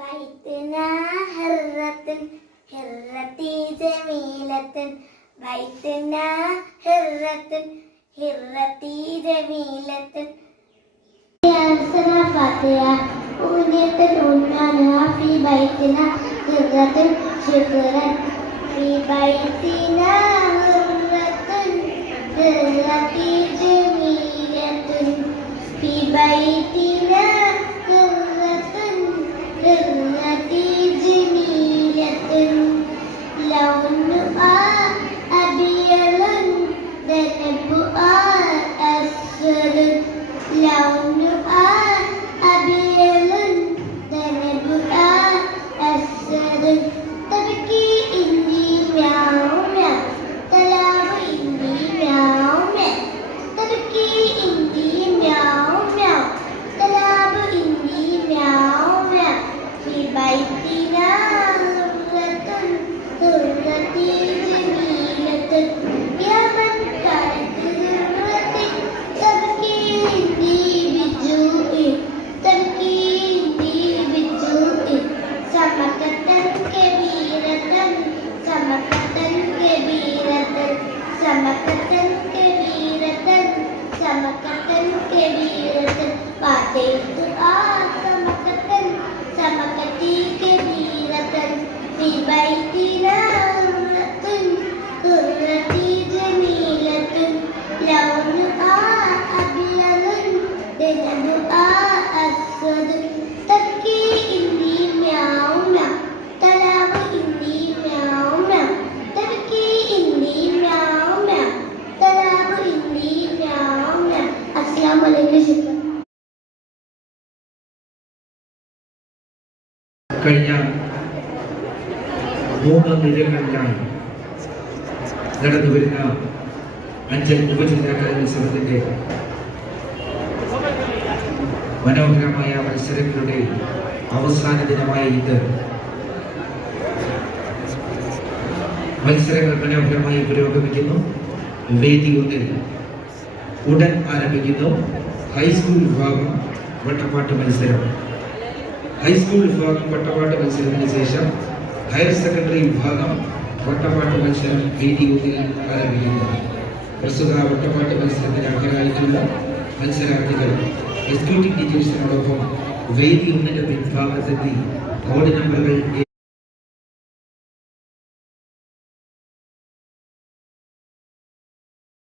بيتنا هرة هرتي جميلة بيتنا هرة هرتي جميلة أرسل فاتحة أغنية عنوانها في بيتنا هرة شكرا في بيتنا هرة هرتي جميلة في بيتنا هرتي جميلة لونها أبيض ذنبها أسود لونها أبيض ذنبها أسود تبكي إني مياو مياو تلعب إني مياو مياو تبكي إني مياو مياو تلعب إني مياو مياو في بيتنا هرتي جميلة يا من كانت هرتي تبكي إني بجوع تبكي إني بجوع سمكة كبيرة سمكة كبيرة سمكة كبيرة سمكة كبيرة فأتيتها سمكة سمكتي كبيرة في بيتنا هرتي جميلة لونها أبيض ذنبها أسود تبكي إني مياو مياو تلعب إني مياو مياو تبكي إني مياو مياو تلعب إني مياو مياو السلام عليكم. കഴിഞ്ഞ 3 നിലകളിലായി നടന്നുവരുന്ന അഞ്ചൽ ഉപജില്ലാ കലോത്സവത്തിന്റെ മനോഹരമായ മത്സരങ്ങളുടെ അവസാന ദിനമായ ഇന്ന് മത്സരങ്ങൾ മനോഹരമായി പുരോഗമിക്കുന്നു. വേദി ഒന്നിൽ ഉടൻ ആരംഭിക്കുന്നു ഹൈസ്കൂൾ വിഭാഗം വട്ടപ്പാട്ട് മത്സരം. ഹൈസ്കൂൾ വിഭാഗം വട്ടപ്പാട്ട് മത്സരത്തിന് ശേഷം ഹയർ സെക്കൻഡറി വിഭാഗം വട്ടപ്പാട്ട് മത്സരം വേദി ഒന്നിൽ ആരംഭിക്കുന്നു. പ്രസ്തുത വട്ടപ്പാട്ട് മത്സരത്തിന് അർഹരായിട്ടുള്ള മത്സരാർത്ഥികൾ എക്സിക്യൂട്ടീവ് ടീച്ചേഴ്സിനോടൊപ്പം വേദി ഒന്നിന്റെ പിൻഭാഗത്തെത്തി കോഡ് നമ്പറുകൾ